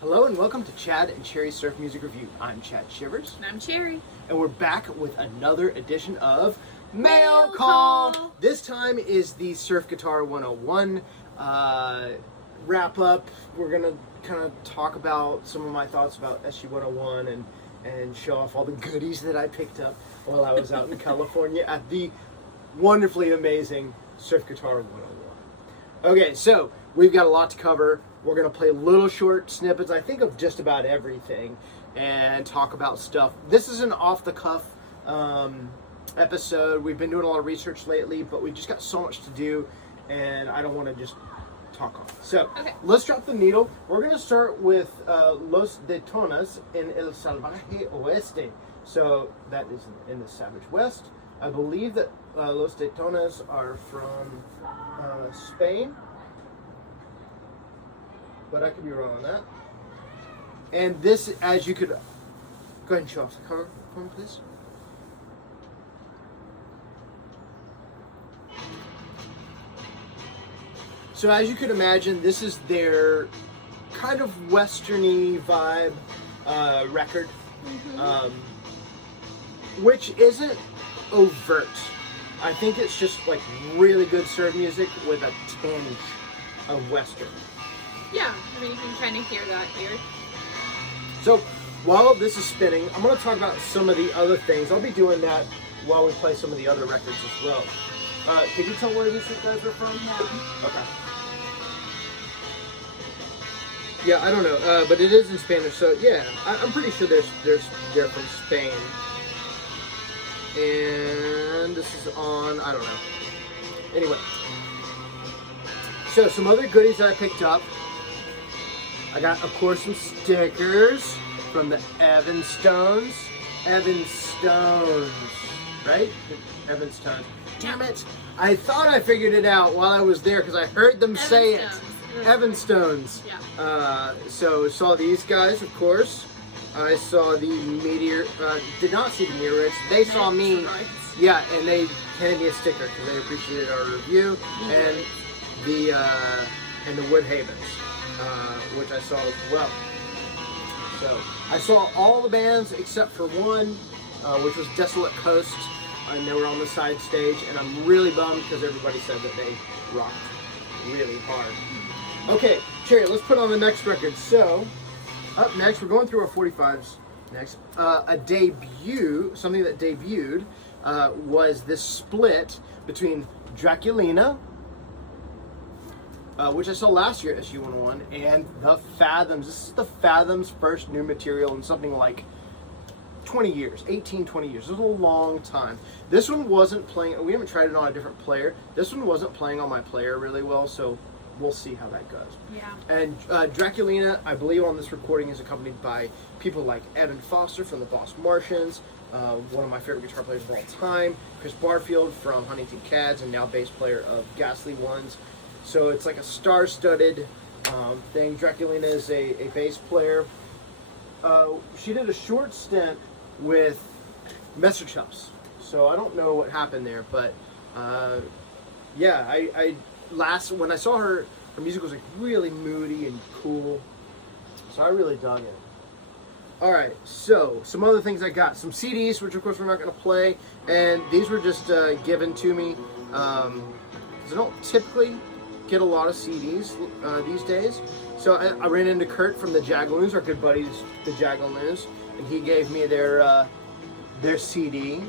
Hello and welcome to Chad and Cherry's Surf Music Review. I'm Chad Shivers. And I'm Cherry. And we're back with another edition of Mail Mail Call. Call. This time is the Surf Guitar 101 wrap up. We're going to kind of talk about some of my thoughts about SG 101 and show off all the goodies that I picked up while I was out in California at the wonderfully amazing Surf Guitar 101. Okay, so we've got a lot to cover. We're going to play little short snippets, I think, of just about everything and talk about stuff. This is an off-the-cuff episode. We've been doing a lot of research lately, but we just got so much to do, and I don't want to just talk on it. So, Let's drop the needle. We're going to start with Los Detonas in El Salvaje Oeste. So, that is in the Savage West. I believe that Los Detonas are from Spain, but I could be wrong on that. And this, as you could, go ahead and show off the cover for me, please. So as you could imagine, this is their kind of westerny vibe record, which isn't overt. I think it's just like really good surf music with a tinge of western. Yeah, I mean, you can kind of hear that here. So, while this is spinning, I'm going to talk about some of the other things. I'll be doing that while we play some of the other records as well. Can you tell where these guys are from? Yeah. Okay. Yeah, I don't know, but it is in Spanish, so yeah, I'm pretty sure they're from Spain. And this is on, I don't know. Anyway. So, some other goodies that I picked up. I got, of course, some stickers from the Evan Stones, right? Evan Stones. Damn it! I thought I figured it out while I was there because I heard them say it. Evan Stones. Yeah. So saw these guys, of course. I saw the Meteor. Did not see the Meteorites. They saw me. Yeah, and they handed me a sticker because they appreciated our review and the Woodhavens. Which I saw as well. So I saw all the bands except for one, which was Desolate Coast, and they were on the side stage, and I'm really bummed because everybody said that they rocked really hard. Okay, Cherry, let's put on the next record. So, up next, we're going through our 45s next. Something that debuted was this split between Draculina, which I saw last year at SG 101, and the Fathoms. This is the Fathoms' first new material in something like 20 years, 18, 20 years. This is a long time. This one wasn't playing, we haven't tried it on a different player. This one wasn't playing on my player really well, so we'll see how that goes. Yeah. And Draculina, I believe on this recording, is accompanied by people like Evan Foster from the Boss Martians, one of my favorite guitar players of all time, Chris Barfield from Huntington Cads, and now bass player of Ghastly Ones. So it's like a star-studded thing. Draculina is a bass player. She did a short stint with Messer Chumps. So I don't know what happened there, but yeah, when I saw her music was like really moody and cool. So I really dug it. Alright, so some other things I got. Some CDs, which of course we're not going to play. And these were just given to me. Because I don't typically get a lot of CDs these days. So I ran into Kurt from the Jagaloons, our good buddies, the Jagaloons, and he gave me their CD.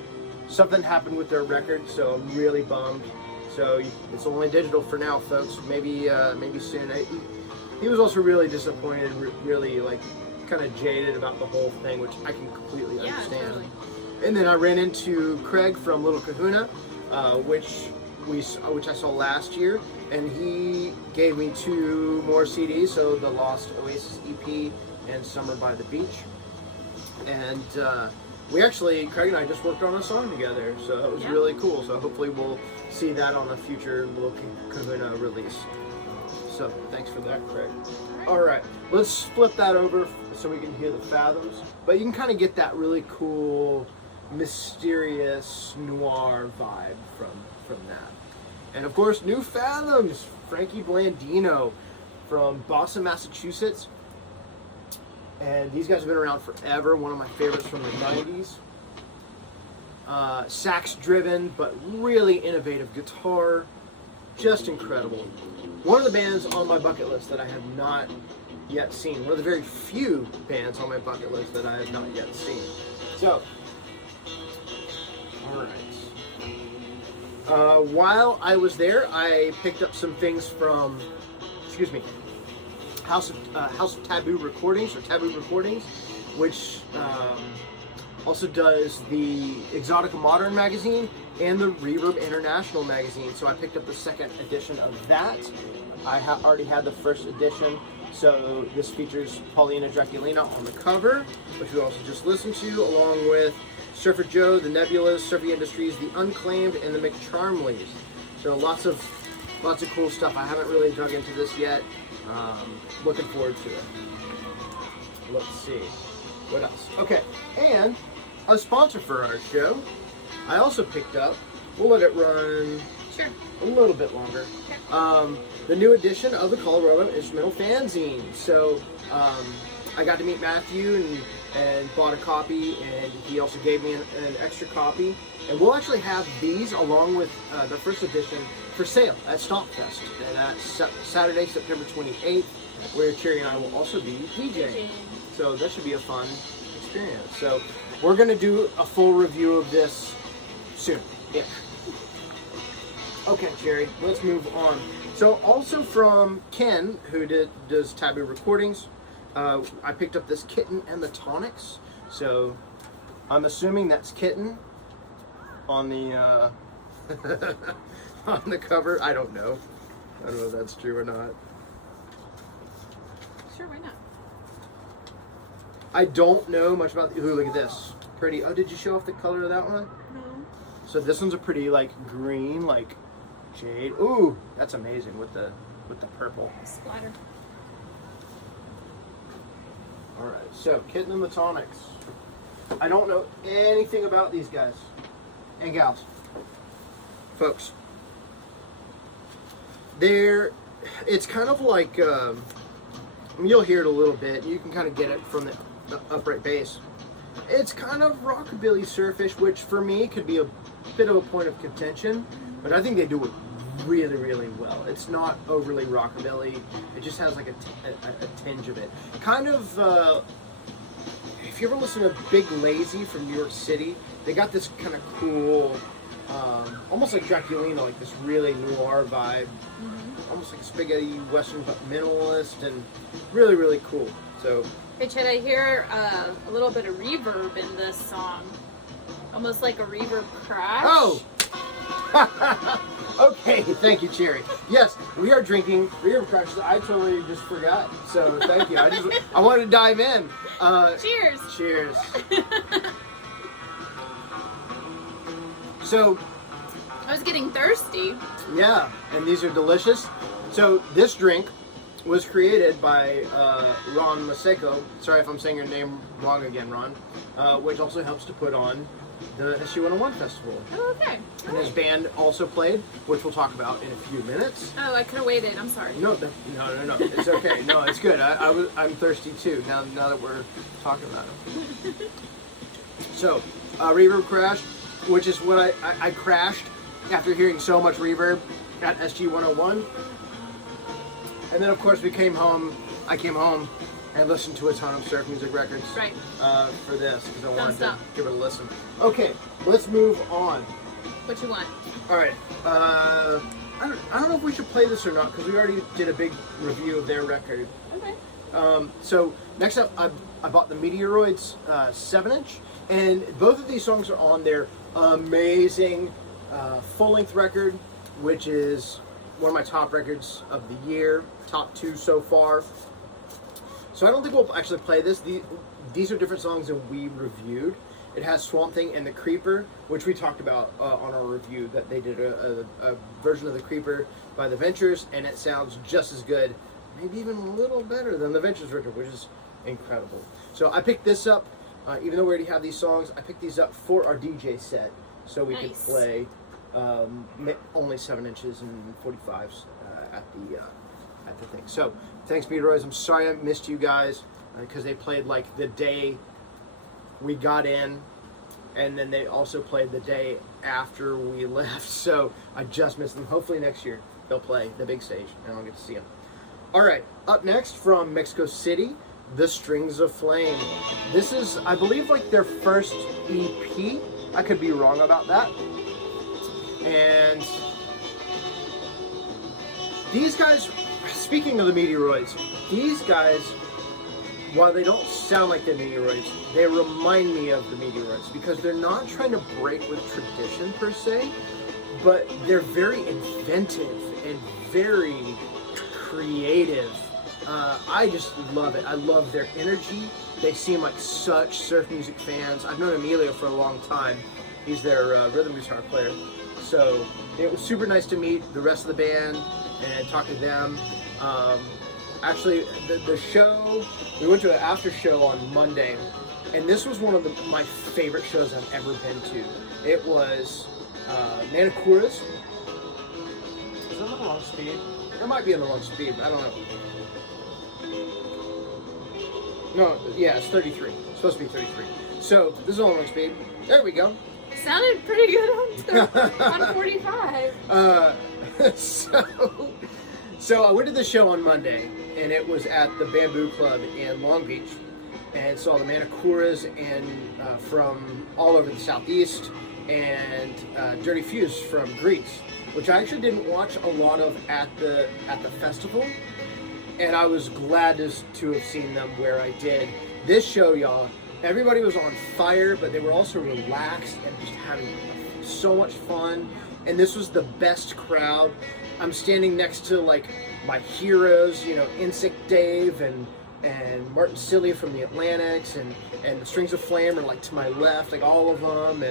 Something happened with their record, so I'm really bummed. So it's only digital for now, folks. Maybe soon. He was also really disappointed, really like kind of jaded about the whole thing, which I can completely understand. Totally. And then I ran into Craig from Little Kahuna, which I saw last year, and he gave me 2 more CDs, so the Lost Oasis EP and Summer by the Beach. And Craig and I just worked on a song together, so that was really cool. So hopefully we'll see that on a future Little Kahuna release. So thanks for that, Craig. Alright, let's flip that over so we can hear the Fathoms. But you can kind of get that really cool, mysterious, noir vibe from that. And of course, new Fathoms, Frankie Blandino from Boston, Massachusetts. And these guys have been around forever. One of my favorites from the 90s. Sax driven, but really innovative guitar. Just incredible. One of the bands on my bucket list that I have not yet seen. One of the very few bands on my bucket list that I have not yet seen. So, alright. While I was there, I picked up some things from, House of Taboo Recordings, or Taboo Recordings, which also does the Exotica Modern magazine and the Reverb International magazine. So I picked up the second edition of that. I already had the first edition. So this features Paulina Draculina on the cover, which we also just listened to, along with Surfer Joe, the Nebulas, Surfy Industries, the Unclaimed, and the McCharmleys. So lots of cool stuff. I haven't really dug into this yet. Looking forward to it. Let's see. What else? Okay, and a sponsor for our show, I also picked up, we'll let it run a little bit longer, the new edition of the Colorado Instrumental Fanzine. So I got to meet Matthew and bought a copy, and he also gave me an extra copy. And we'll actually have these along with the first edition for sale at Stompfest. And that's Saturday, September 28th, where Cherry and I will also be DJing. So that should be a fun experience. So we're going to do a full review of this soon-ish. Okay, Cherry, let's move on. So also from Ken, who does Taboo Recordings, I picked up this Kitten and the Tonics. So I'm assuming that's Kitten on the on the cover. I don't know if that's true or not. Sure, why not? I don't know much about the, ooh, look at this. Pretty. Oh, did you show off the color of that one? No. So this one's a pretty like green, like jade. Ooh, that's amazing with the purple. Splatter. All right. So Kitten and the Tonics. I don't know anything about these guys and gals, folks. It's kind of like, I mean, you'll hear it a little bit. You can kind of get it from the upright bass. It's kind of rockabilly surfish, which for me could be a bit of a point of contention, but I think they do it really, really well. It's not overly rockabilly. It just has like a tinge of it. Kind of, if you ever listen to Big Lazy from New York City, they got this kind of cool, almost like Draculina, like this really noir vibe. Almost like spaghetti western, but minimalist and really, really cool. So, Hey, Chet, I hear a little bit of reverb in this song. Almost like a Reverb Crash. Oh! Okay, thank you, Cherry. Yes, we are drinking Reverb Crash. I totally just forgot. So, thank you. I wanted to dive in. Cheers! Cheers. So, I was getting thirsty. yeah, and these are delicious. So, this drink was created by Ron Maseko. Sorry if I'm saying your name wrong again, Ron. Which also helps to put on the SG-101 Festival. Oh, okay. And his band also played, which we'll talk about in a few minutes. Oh, I could have waited. I'm sorry. No. It's okay. No, it's good. I'm thirsty too, now that we're talking about it. So, Reverb Crash, which is what I crashed after hearing so much reverb at SG-101. And then, of course, I came home and listened to a ton of surf music records Right. For this, because I wanted to stop. give it a listen. Okay, let's move on. What you want? All right. I don't know if we should play this or not, because we already did a big review of their record. Okay. So next up, I bought the Meteoroids 7-inch, and both of these songs are on their amazing full-length record, which is one of my top records of the year, top 2 so far. So I don't think we'll actually play this. These are different songs than we reviewed. It has Swamp Thing and The Creeper, which we talked about on our review, that they did a version of The Creeper by The Ventures, and it sounds just as good, maybe even a little better than The Ventures version, which is incredible. So I picked this up, even though we already have these songs, I picked these up for our DJ set, so we could play only 7 inches and 45s at the thing. So thanks, Meteoroids. I'm sorry I missed you guys. because they played like the day we got in, and then they also played the day after we left. So I just missed them. Hopefully next year they'll play the big stage and I'll get to see them. All right, up next from Mexico City, The Strings of Flame. This is, I believe, like their first EP. I could be wrong about that. And these guys, speaking of the meteoroids, these guys, while they don't sound like the meteoroids, they remind me of the meteoroids because they're not trying to break with tradition per se, but they're very inventive and very creative. I just love it. I love their energy. They seem like such surf music fans. I've known Emilio for a long time. He's their rhythm guitar player. So it was super nice to meet the rest of the band and talk to them. Actually, the show, we went to an after show on Monday, and this was one of my favorite shows I've ever been to. It was Manicuras. Is that on the long speed? It might be on the long speed, I don't know. No, yeah, it's 33. It's supposed to be 33. So, this is on long speed. There we go. Sounded pretty good on 45. So I went to the show on Monday, and it was at the Bamboo Club in Long Beach, and saw the Manicuras and from all over the Southeast, and Dirty Fuse from Greece, which I actually didn't watch a lot of at the festival, and I was glad to have seen them where I did. This show, y'all, everybody was on fire, but they were also relaxed and just having so much fun. And this was the best crowd. I'm standing next to like my heroes, you know, Insect Dave and Martin Cillia from the Atlantics, and the Strings of Flame are like to my left, like all of them,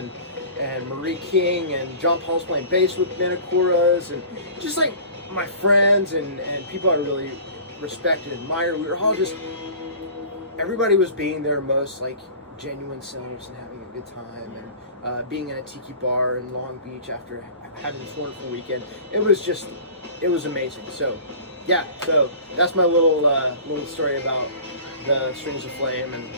and Marie King and John Paul's playing bass with Manicuras, and just like my friends and people I really respect and admire. We were all just, everybody was being their most like genuine selves and having a good time, and being in a tiki bar in Long Beach after having this wonderful weekend. It was amazing. So yeah, so that's my little story about the Strings of Flame, and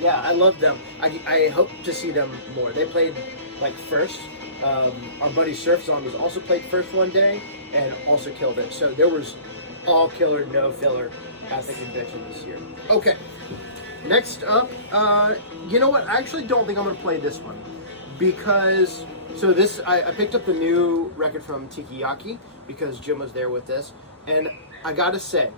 yeah, I love them. I hope to see them more. They played like first. Our buddy Surf Zombies also played first one day and also killed it. So there was all killer, no filler at the convention this year. Okay, next up, you know what? I actually don't think I'm going to play this one because, so this, I picked up the new record from Tiki Yaki because Jim was there with this, and I gotta say,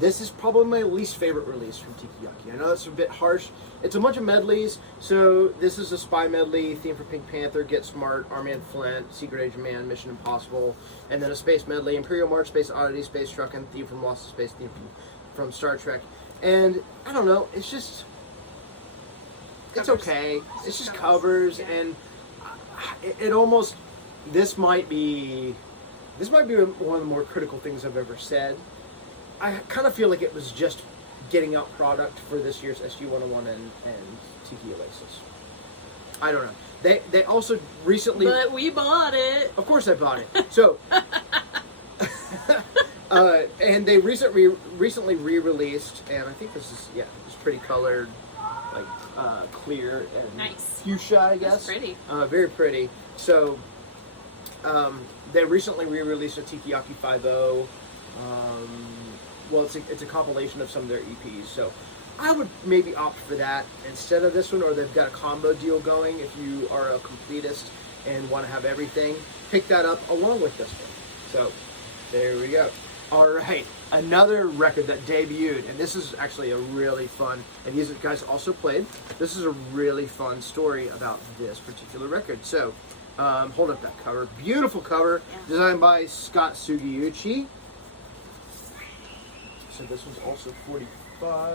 this is probably my least favorite release from Tiki Yaki. I know that's a bit harsh. It's a bunch of medleys. So this is a Spy medley, theme for Pink Panther, Get Smart, Our Man Flint, Secret Agent Man, Mission Impossible, and then a space medley, Imperial March, Space Oddity, Space Truckin', theme from Lost in Space, theme from Star Trek. And I don't know, it's just, it's okay. It's just covers, and it almost, this might be one of the more critical things I've ever said. I kind of feel like it was just getting out product for this year's SG-101 and Tiki Oasis. I don't know. They also recently... But we bought it. Of course I bought it. So... and they recently re-released, and I think this is, yeah, it's pretty colored, like clear and nice. Fuchsia, I guess. That's pretty. Very pretty. So, they recently re-released a Tiki Yaki 5.0. Well, it's a compilation of some of their EPs, so I would maybe opt for that instead of this one, or they've got a combo deal going if you are a completist and want to have everything. Pick that up along with this one. So, there we go. All right, another record that debuted, and this is actually a really fun, and these guys also played. This is a really fun story about this particular record. So, hold up that cover. Beautiful cover, designed by Scott Sugiyuchi. So this one's also 45.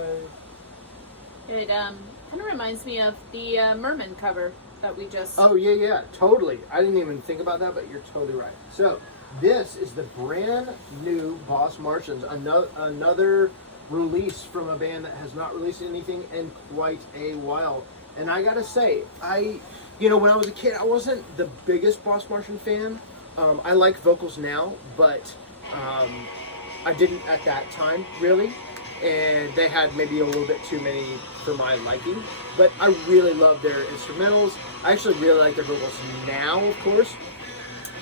It kind of reminds me of the Merman cover that we just... Oh, yeah, totally. I didn't even think about that, but you're totally right. So, this is the brand new Boss Martians, another release from a band that has not released anything in quite a while. And I gotta say, when I was a kid, I wasn't the biggest Boss Martian fan. I like vocals now, but I didn't at that time really, and they had maybe a little bit too many for my liking. But I really love their instrumentals. I actually really like their vocals now. Of course,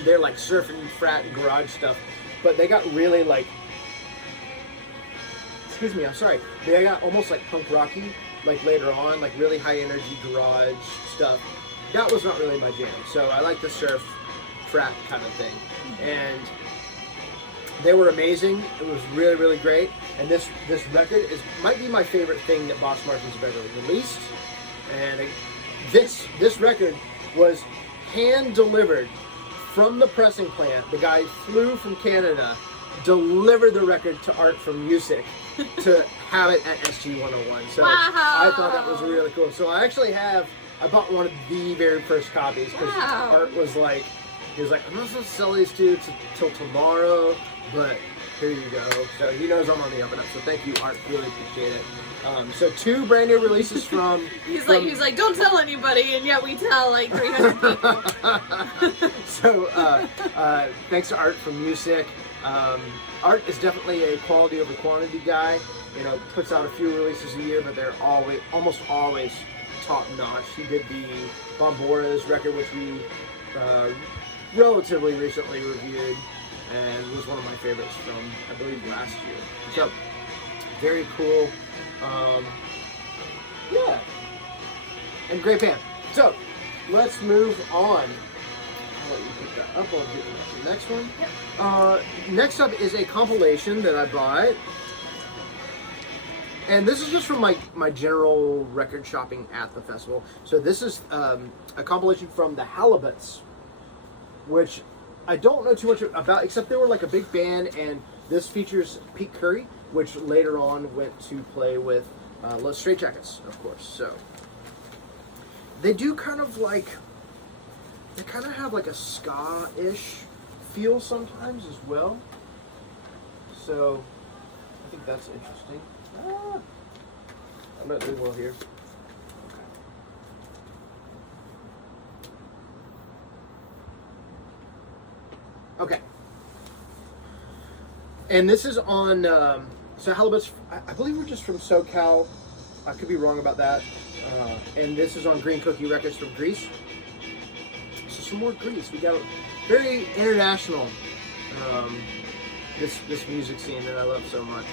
they're like surf and frat and garage stuff, but they got really like, excuse me, I'm sorry, they got almost like punk rocky like later on, like really high energy garage stuff. That was not really my jam, so I like the surf frat kind of thing. And they were amazing. It was really, really great. And this record might be my favorite thing that Boss Martins have ever released. And this record was hand delivered from the pressing plant. The guy flew from Canada, delivered the record to Art from Music to have it at SG 101. So wow. I thought that was really cool. So I bought one of the very first copies because wow. Art was like, he was like, I'm not supposed to sell these to till tomorrow, but here you go. So he knows I'm on the up and up. So thank you, Art. Really appreciate it. So 2 brand new releases from. He's like, don't tell anybody, and yet we tell like 300 people. So thanks to Art from Music. Art is definitely a quality over quantity guy. You know, puts out a few releases a year, but they're almost always top notch. He did the Bombora's record, which we relatively recently reviewed, and was one of my favorites from, I believe, last year. So, very cool. Yeah. And great band. So, let's move on. I'll let you pick that up. I'll get to the next one. Yep. Next up is a compilation that I bought. And this is just from my general record shopping at the festival. So this is a compilation from the Halibuts, which I don't know too much about, except they were like a big band, and this features Pete Curry, which later on went to play with Los Straight Jackets, of course. So they do kind of have like a ska-ish feel sometimes as well. So I think that's interesting. I'm not doing well here. Okay. And this is on, so Halibuts, I believe we're just from SoCal. I could be wrong about that. And this is on Green Cookie Records from Greece. So some more Greece. We got a very international, this music scene that I love so much.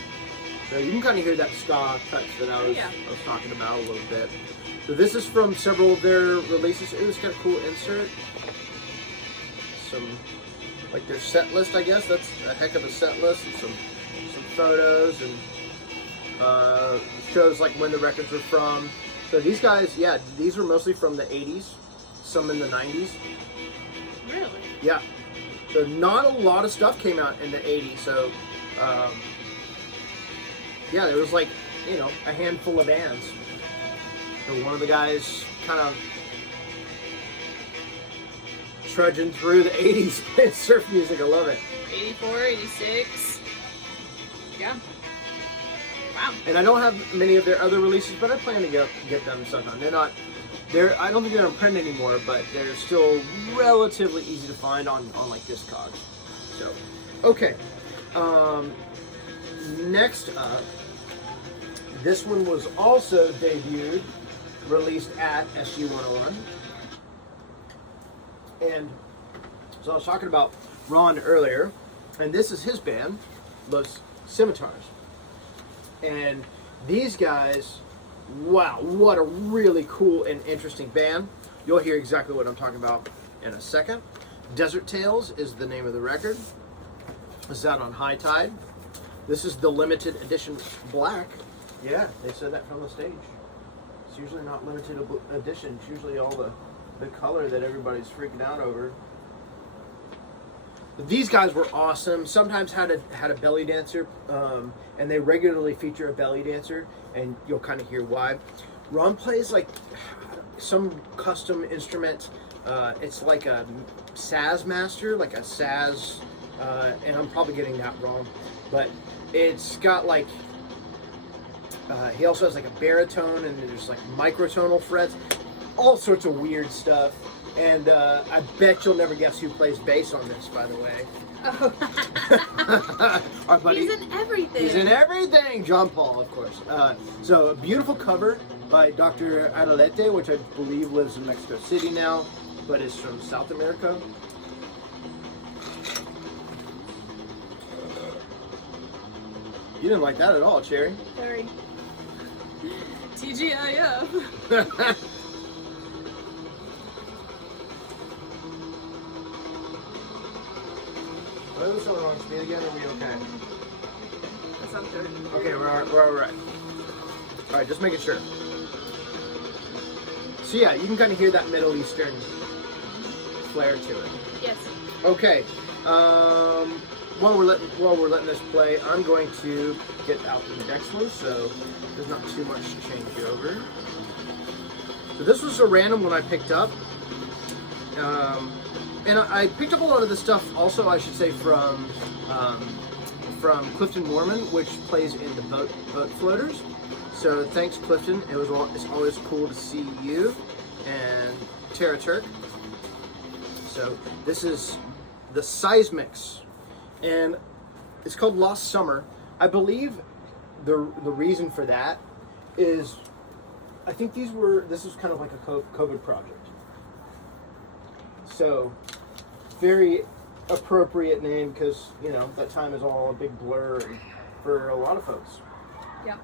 So you can kind of hear that ska touch that I was talking about a little bit. So this is from several of their releases. It was got a cool insert. Some, like their set list, I guess. That's a heck of a set list. And some photos and shows like when the records were from. So these guys, yeah, these were mostly from the 80s, some in the 90s. Really? Yeah. So not a lot of stuff came out in the 80s. So yeah, there was like, you know, a handful of bands. So one of the guys kind of trudging through the 80s playing surf music. I love it. 84, 86. Yeah. Wow. And I don't have many of their other releases, but I plan to get them sometime. I don't think they're in print anymore, but they're still relatively easy to find on like Discogs. So, okay. Next up, this one was also debuted, released at SG 101. And so I was talking about Ron earlier, and this is his band, Los Scimitars. And these guys, wow, what a really cool and interesting band. You'll hear exactly what I'm talking about in a second. Desert Tales is the name of the record. It's out on High Tide. This is the limited edition black. Yeah, they said that from the stage. It's usually not limited edition. It's usually all the color that everybody's freaking out over. These guys were awesome. Sometimes had a belly dancer, and they regularly feature a belly dancer, and you'll kind of hear why. Ron plays like some custom instrument. It's like a Saz master, like a Saz, and I'm probably getting that wrong, but it's got like, he also has like a baritone, and there's like microtonal frets. all sorts of weird stuff. And I bet you'll never guess who plays bass on this, by the way. Oh. Our buddy, He's in everything. He's in everything. John Paul, of course. So a beautiful cover by Dr. Adalete, which I believe lives in Mexico City now, but is from South America. You didn't like that at all, Cherry. Sorry. TGIF. Are those on the wrong speed again? Are we okay? That sounds good. Okay, we're all right. All right, just making sure. So yeah, you can kind of hear that Middle Eastern flair to it. Yes. Okay. While we're letting this play, I'm going to get out the next one, so there's not too much to change over. So this was a random one I picked up, and I picked up a lot of the stuff. Also, I should say from Clifton Mormon, which plays in the boat floaters. So thanks, Clifton. It's always cool to see you and Tara Turk. So this is the Seismics. And it's called Lost Summer. I believe the reason for that is, I think this was kind of like a COVID project. So, very appropriate name because, you know, that time is all a big blur for a lot of folks. Yeah.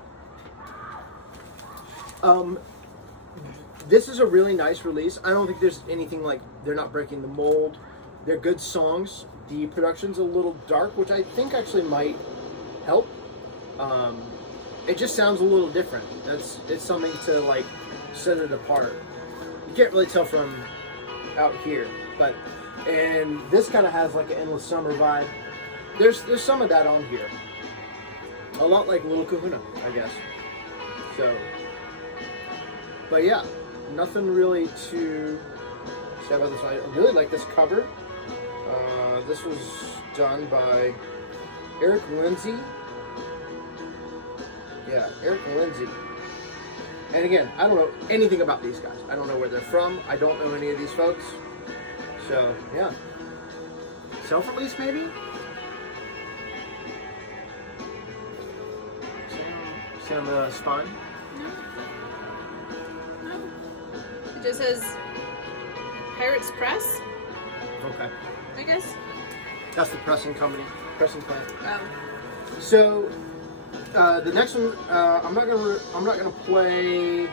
This is a really nice release. I don't think there's anything like, they're not breaking the mold. They're good songs. The production's a little dark, which I think actually might help. It just sounds a little different. It's something to like set it apart. You can't really tell from out here, and this kind of has like an Endless Summer vibe. There's some of that on here. A lot like Little Kahuna, I guess. So, but yeah, nothing really to say about this one. I really like this cover. This was done by Eric Lindsay. Yeah, Eric Lindsay. And again, I don't know anything about these guys. I don't know where they're from. I don't know any of these folks. So, yeah. Self-release, maybe? Sound fun? No. It just says Pirates Press, Okay. I guess. That's the pressing company, pressing plant. Oh. So, the next one, I'm not gonna play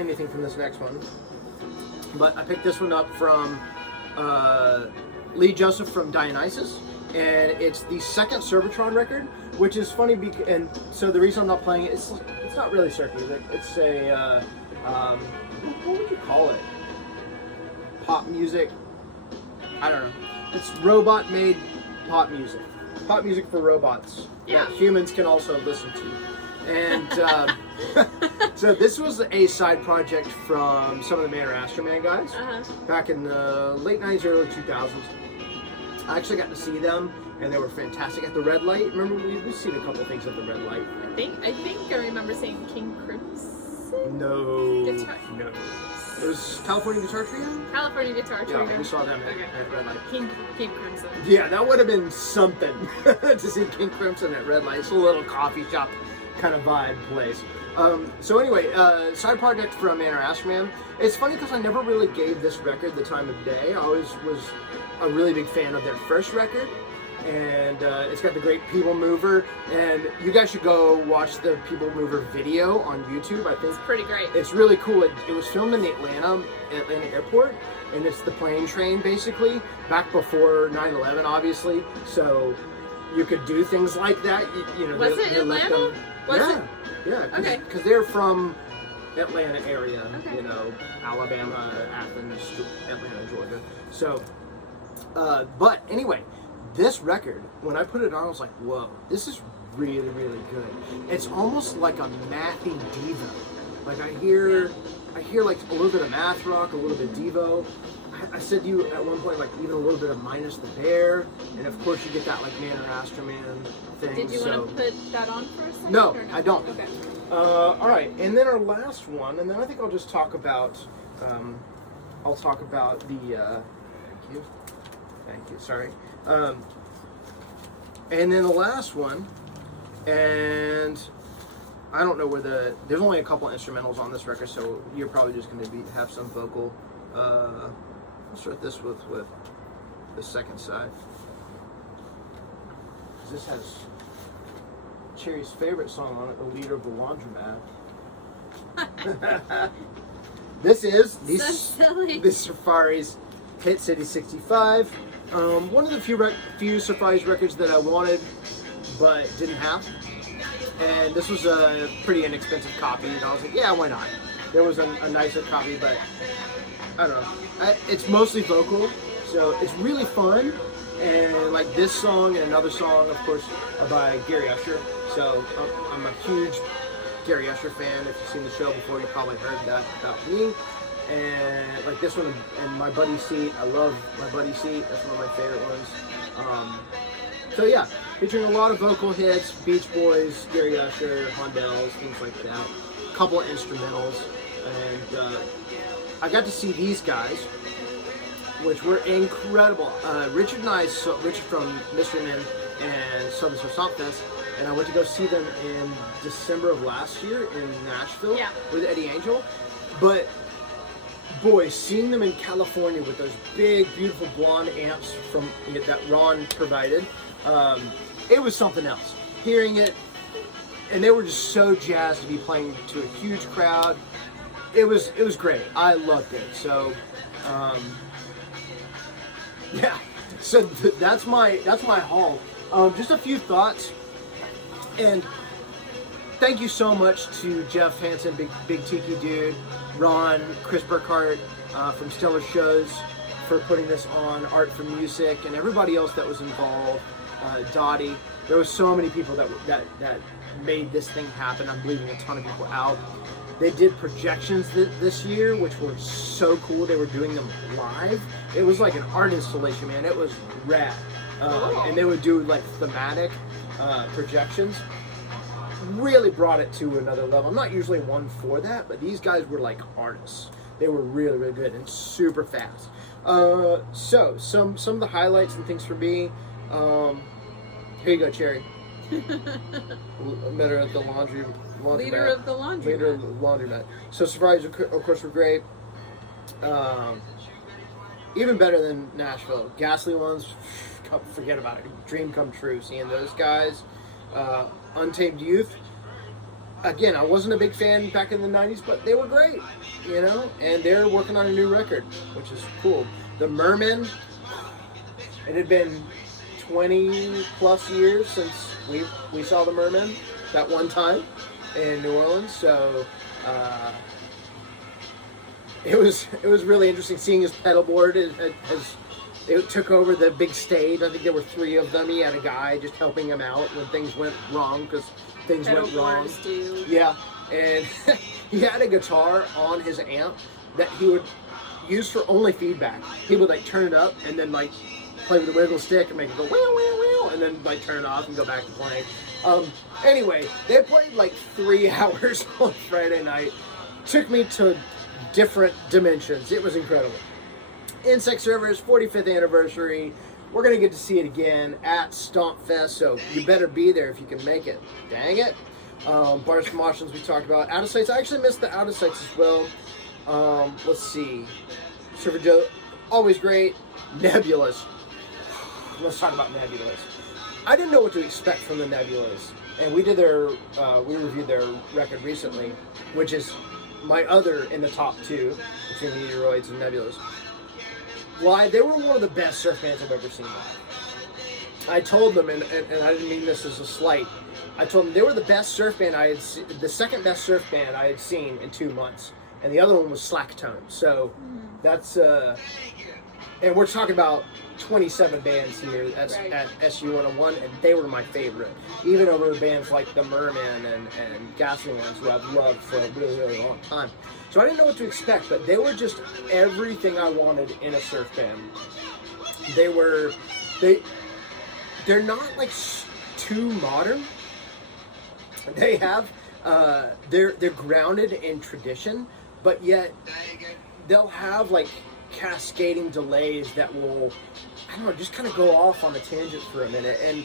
anything from this next one. But I picked this one up from Lee Joseph from Dionysus, and it's the second Servotron record, which is funny. And so the reason I'm not playing it, it's not really circuit music. It's a what would you call it? Pop music. I don't know. It's robot-made pop music. Pop music for robots that humans can also listen to. And so this was a side project from some of the Manor Astroman guys back in the late 90s, early 2000s. I actually got to see them, and they were fantastic at the Red Light. Remember, we've seen a couple things at the Red Light. I think I remember seeing King Crimson. No. Guitar. No. It was California Guitar Trio? California Guitar Trio. Yeah, we saw them at Red Light. King Crimson. Yeah, that would have been something to see King Crimson at Red Light. It's a little coffee shop kind of vibe place. So anyway, side project from Manor Astroman. It's funny because I never really gave this record the time of day. I always was a really big fan of their first record. And it's got the great People Mover, and you guys should go watch the People Mover video on YouTube. I think it's pretty great. It's really cool. It was filmed in the Atlanta airport, and it's the plane train basically back before 9/11, obviously. So you could do things like that. You know, was it Atlanta? Yeah. Okay. Because they're from Atlanta area. Okay. You know, Alabama, Athens, Atlanta, Georgia. So, but anyway. This record, when I put it on, I was like, whoa, this is really, really good. It's almost like a mathy diva. Like I hear like a little bit of math rock, a little bit of Devo. I said to you at one point, like even a little bit of Minus the Bear, and of course you get that like Man or Astroman thing. Did you want to put that on for a second? No, or no? I don't. Okay. All right, and then our last one, and then I think I'll just talk about. I'll talk about the. Thank you. Sorry. And then the last one, and I don't know where there's only a couple instrumentals on this record, so you're probably just going to have some vocal. I'll start this with the second side. This has Cherry's favorite song on it, "The Leader of the Laundromat." This is So silly. this Surfaris Hit City 65. One of the few Surfaris records that I wanted but didn't have. And this was a pretty inexpensive copy, and I was like, yeah, why not? There was a nicer copy, but I don't know. It's mostly vocal, so it's really fun. And like this song and another song, of course, by Gary Usher. So I'm a huge Gary Usher fan. If you've seen the show before, you probably heard that about me. And like this one, and My Buddy Seat. I love My Buddy Seat. That's one of my favorite ones. So yeah, featuring a lot of vocal hits, Beach Boys, Gary Usher, Hondells, things like that. A couple of instrumentals, and I got to see these guys, which were incredible. Richard from Mystery Men and Southern Soft Fest, and I went to go see them in December of last year in Nashville with Eddie Angel. But boy, seeing them in California with those big, beautiful blonde amps that Ron provided, it was something else. Hearing it, and they were just so jazzed to be playing to a huge crowd. It was great. I loved it. So, yeah. So that's my haul. Just a few thoughts, and thank you so much to Jeff Hansen, Big Tiki Dude, Ron, Chris Burkhart from Stellar Shows for putting this on, Art for Music, and everybody else that was involved. Dottie. There was so many people that made this thing happen. I'm leaving a ton of people out. They did projections this year, which were so cool. They were doing them live. It was like an art installation, man. It was rad. And they would do like thematic projections. Really brought it to another level. I'm not usually one for that, but these guys were like artists. They were really, really good and super fast. So some of the highlights and things for me. Here you go, Cherry. Better at the laundromat. Leader of the laundromat. Leader of the laundromat. So Surprise, of course, were great. Even better than Nashville. Ghastly Ones, forget about it. Dream come true seeing those guys. Untamed Youth. Again, I wasn't a big fan back in the 90s, but they were great, you know? And they're working on a new record, which is cool. The Mermen. It had been 20 plus years since we saw the Mermen that one time in New Orleans, so it was really interesting seeing his pedal board as it took over the big stage. I think there were 3 of them. He had a guy just helping him out when things went wrong, because things went wrong. Do. Yeah, and he had a guitar on his amp that he would use for only feedback. He would like turn it up and then like play with the wiggle stick and make it go wheel, wheel, wheel, and then like turn it off and go back to playing. Anyway, they played like 3 hours on Friday night. Took me to different dimensions. It was incredible. Insect Servers 45th anniversary. We're gonna get to see it again at Stomp Fest, so you better be there if you can make it. Dang it. Bars from Options we talked about. Out of Sights. I actually missed the Out of Sights as well. Let's see. Surfer Joe, always great. Nebulous. Let's talk about Nebulous. I didn't know what to expect from the Nebulous, and we reviewed their record recently, which is my other in the top 2 between Meteoroids and Nebulous. Why? They were one of the best surf bands I've ever seen live. I told them, and I didn't mean this as a slight, I told them they were the best surf band the second best surf band I had seen in 2 months, and the other one was Slack Tone. So that's and we're talking about 27 bands here at SU 101, and they were my favorite, even over the bands like the Merman and Gasoline Ones, who I've loved for a really, really long time. So I didn't know what to expect, but they were just everything I wanted in a surf band. They're not like too modern. They have they're grounded in tradition, but yet they'll have like cascading delays that will, I don't know, just kind of go off on a tangent for a minute. And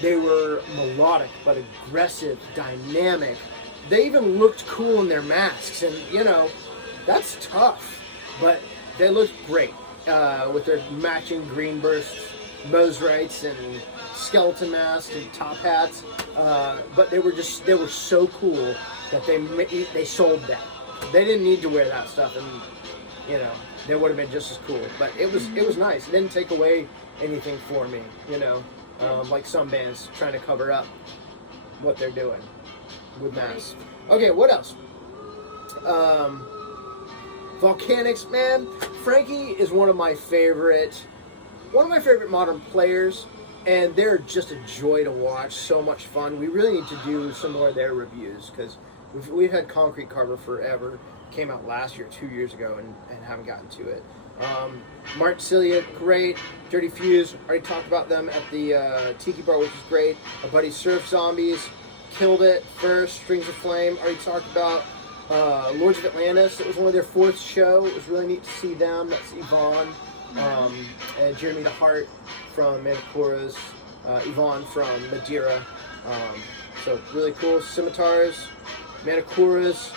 they were melodic but aggressive, dynamic. They even looked cool in their masks, and you know, that's tough, but they looked great with their matching green burst Mosrites and skeleton masks and top hats. But they were so cool that they sold that. They didn't need to wear that stuff, and you know, they would have been just as cool. But it was nice. It didn't take away anything for me, you know, like some bands trying to cover up what they're doing with masks. Okay, what else? Volcanics, man. Frankie is one of my favorite modern players, and they're just a joy to watch. So much fun. We really need to do some more of their reviews, because we've had Concrete Carver forever. Came out last year, 2 years ago, and haven't gotten to it. Mark Cilia, great. Dirty Fuse, already talked about them at the Tiki Bar, which is great. Our buddy Surf Zombies killed it first. Strings of Flame, already talked about. Lords of Atlantis, it was one of their fourth show. It was really neat to see them. That's Yvonne and Jeremy the Heart from Manicuras, Yvonne from Madeira. So really cool. Scimitars, Manicuras.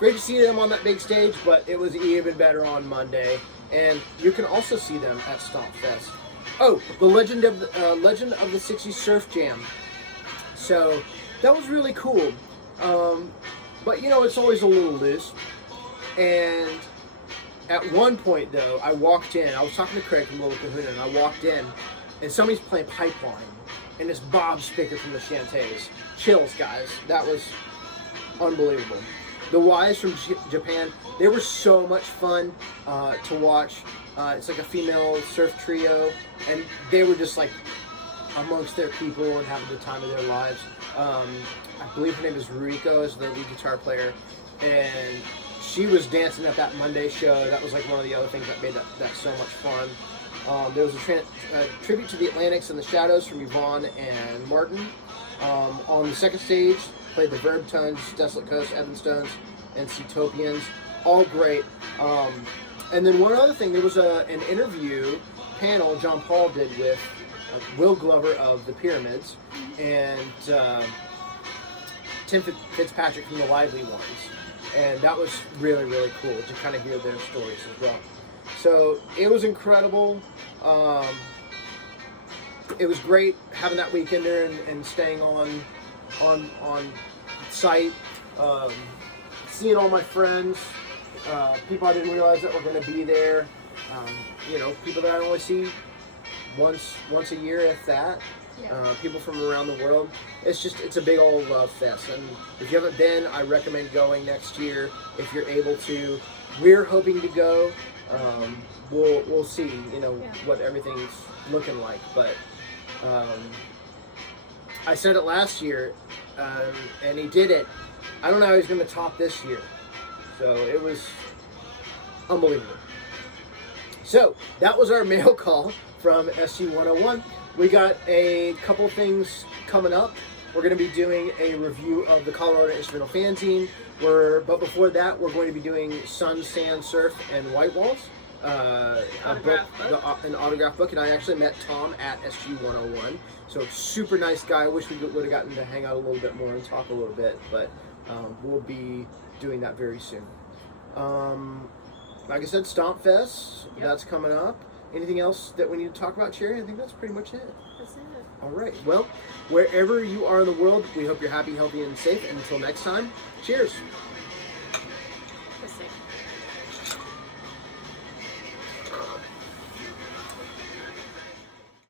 Great to see them on that big stage, but it was even better on Monday. And you can also see them at Stomp Fest. Oh, the Legend of the 60s Surf Jam. So that was really cool. But you know, it's always a little loose. And at one point, though, I walked in. I was talking to Craig from Little Kahuna, and I walked in, and somebody's playing Pipeline, and it's Bob Spicker from the Shantays. Chills, guys. That was unbelievable. The Wise from Japan, they were so much fun to watch. It's like a female surf trio, and they were just like amongst their people and having the time of their lives. I believe her name is Ruriko, is the lead guitar player, and she was dancing at that Monday show. That was like one of the other things that made that so much fun. There was a tribute to the Atlantics and the Shadows from Yvonne and Martin. On the second stage, played the Verb Tons, Desolate Coast, Evanstones, and Seatopians. All great. And then one other thing, there was an interview panel John Paul did with Will Glover of the Pyramids and Tim Fitzpatrick from the Lively Ones. And that was really, really cool to kind of hear their stories as well. So it was incredible. It was great having that weekend there and staying on site, seeing all my friends, people I didn't realize that were going to be there. You know, people that I only see once a year, if that. Yeah. People from around the world. It's a big old love fest, and if you haven't been, I recommend going next year if you're able to. We're hoping to go. We'll see, you know, what everything's looking like, but I said it last year, and he did it. I don't know how he's going to top this year, so it was unbelievable. So that was our mail call from SC 101. We got a couple things coming up. We're going to be doing a review of the Colorado Instrumental Fanzine. But before that, we're going to be doing Sun, Sand, Surf, and White Walls. An autograph book. And I actually met Tom at SG 101. So super nice guy. I wish we would have gotten to hang out a little bit more and talk a little bit. But we'll be doing that very soon. Like I said, Stomp Fest. Yep. That's coming up. Anything else that we need to talk about, Cherry? I think that's pretty much it. That's it. All right. Well, wherever you are in the world, we hope you're happy, healthy, and safe. And until next time, cheers.